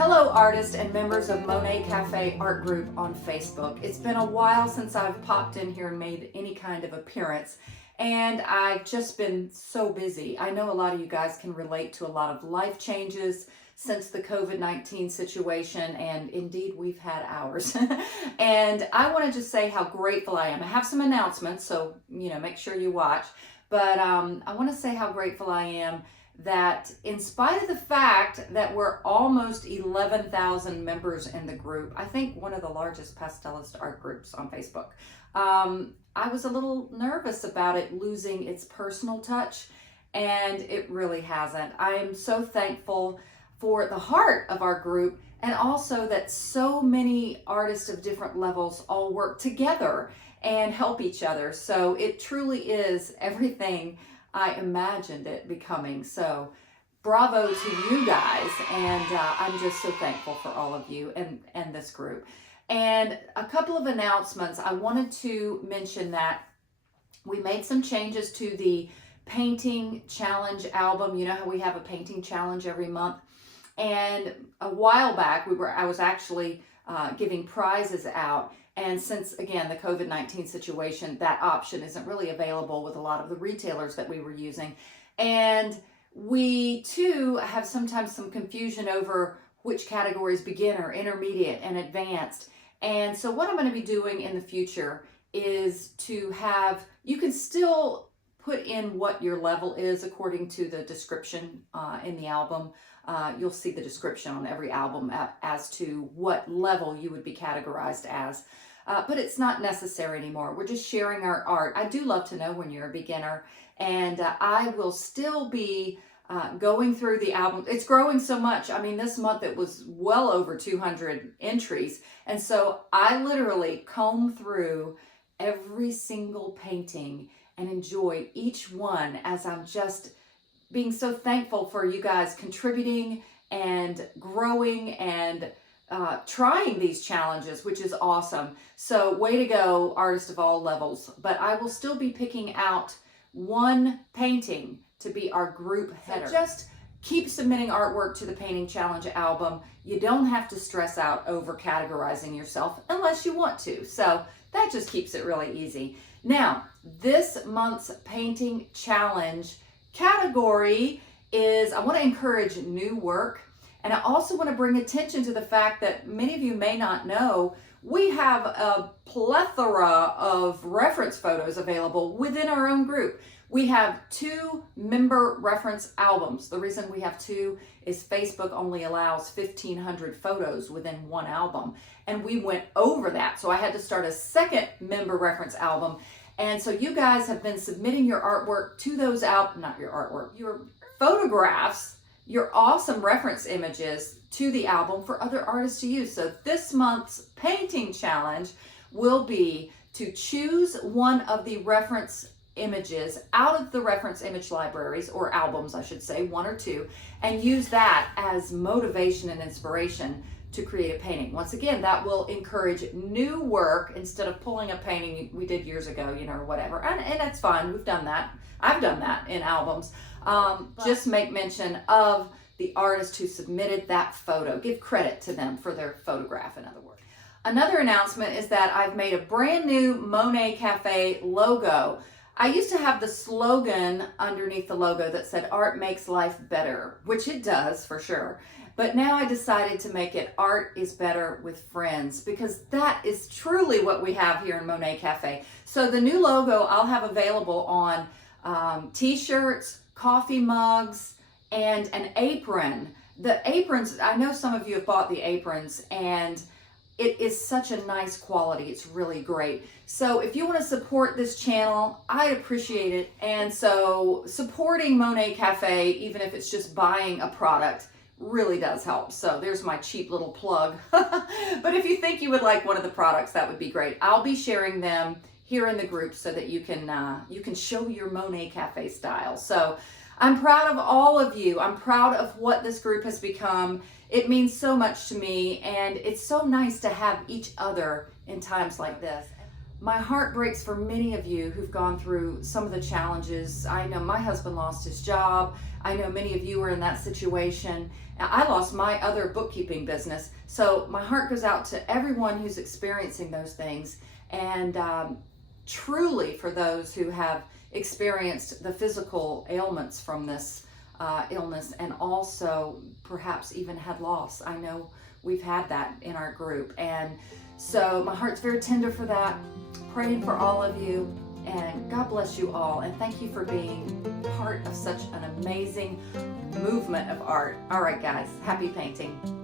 Hello artists and members of Monet Cafe Art Group on Facebook. It's been a while since I've popped in here and made any kind of appearance, and I've just been so busy. I know a lot of you guys can relate to a lot of life changes since the COVID-19 situation, and indeed we've had ours. And I want to just say how grateful I am. I have some announcements, so make sure you watch, but I want to say how grateful I am that in spite of the fact that we're almost 11,000 members in the group, I think one of the largest pastelist art groups on Facebook, I was a little nervous about it losing its personal touch, and it really hasn't. I am so thankful for the heart of our group, and also that so many artists of different levels all work together and help each other. So it truly is everything I imagined it becoming. So bravo to you guys, and I'm just so thankful for all of you and this group. And a couple of announcements. I wanted to mention that we made some changes to the painting challenge album. You know how we have a painting challenge every month, and a while back I was actually giving prizes out. And since, again, the COVID-19 situation, that option isn't really available with a lot of the retailers that we were using. And we, too, have sometimes some confusion over which categories beginner, intermediate, and advanced. And so what I'm going to be doing in the future is to have, you can still put in what your level is according to the description in the album. You'll see the description on every album as to what level you would be categorized as. But it's not necessary anymore. We're just sharing our art. I do love to know when you're a beginner, and I will still be going through the album. It's growing so much. I mean, this month it was well over 200 entries, and so I literally comb through every single painting and enjoy each one as I'm just being so thankful for you guys contributing and growing and trying these challenges, which is awesome. So way to go, artists of all levels. But I will still be picking out one painting to be our group header. So just keep submitting artwork to the Painting Challenge album. You don't have to stress out over categorizing yourself unless you want to. So that just keeps it really easy. Now, this month's Painting Challenge category is, I want to encourage new work. And I also want to bring attention to the fact that many of you may not know, we have a plethora of reference photos available within our own group. We have 2 member reference albums. The reason we have 2 is Facebook only allows 1,500 photos within one album. And we went over that. So I had to start a second member reference album. And so you guys have been submitting your artwork to those your photographs, your awesome reference images to the album for other artists to use. So this month's painting challenge will be to choose one of the reference images out of the reference image libraries, or albums I should say, 1 or 2, and use that as motivation and inspiration to create a painting. Once again, that will encourage new work instead of pulling a painting we did years ago, or whatever. And that's fine, we've done that. I've done that in albums. Just make mention of the artist who submitted that photo. Give credit to them for their photograph, in other words. Another announcement is that I've made a brand new Monet Cafe logo. I used to have the slogan underneath the logo that said, "Art makes life better," which it does for sure. But now I decided to make it "Art is better with friends," because that is truly what we have here in Monet Cafe. So the new logo I'll have available on t-shirts, coffee mugs, and an apron. The aprons, I know some of you have bought the aprons, and it is such a nice quality. It's really great. So if you want to support this channel, I appreciate it. And so supporting Monet Cafe, even if it's just buying a product, really does help. So there's my cheap little plug. But if you think you would like one of the products, that would be great. I'll be sharing them here in the group so that you can show your Monet Cafe style. So I'm proud of all of you. I'm proud of what this group has become. It means so much to me, and it's so nice to have each other in times like this. My heart breaks for many of you who've gone through some of the challenges. I know my husband lost his job. I know many of you are in that situation. I lost my other bookkeeping business. So my heart goes out to everyone who's experiencing those things. And truly for those who have experienced the physical ailments from this illness, and also perhaps even had loss. I know we've had that in our group. And so my heart's very tender for that. Praying for all of you, and God bless you all, and thank you for being part of such an amazing movement of art. All right, guys, happy painting.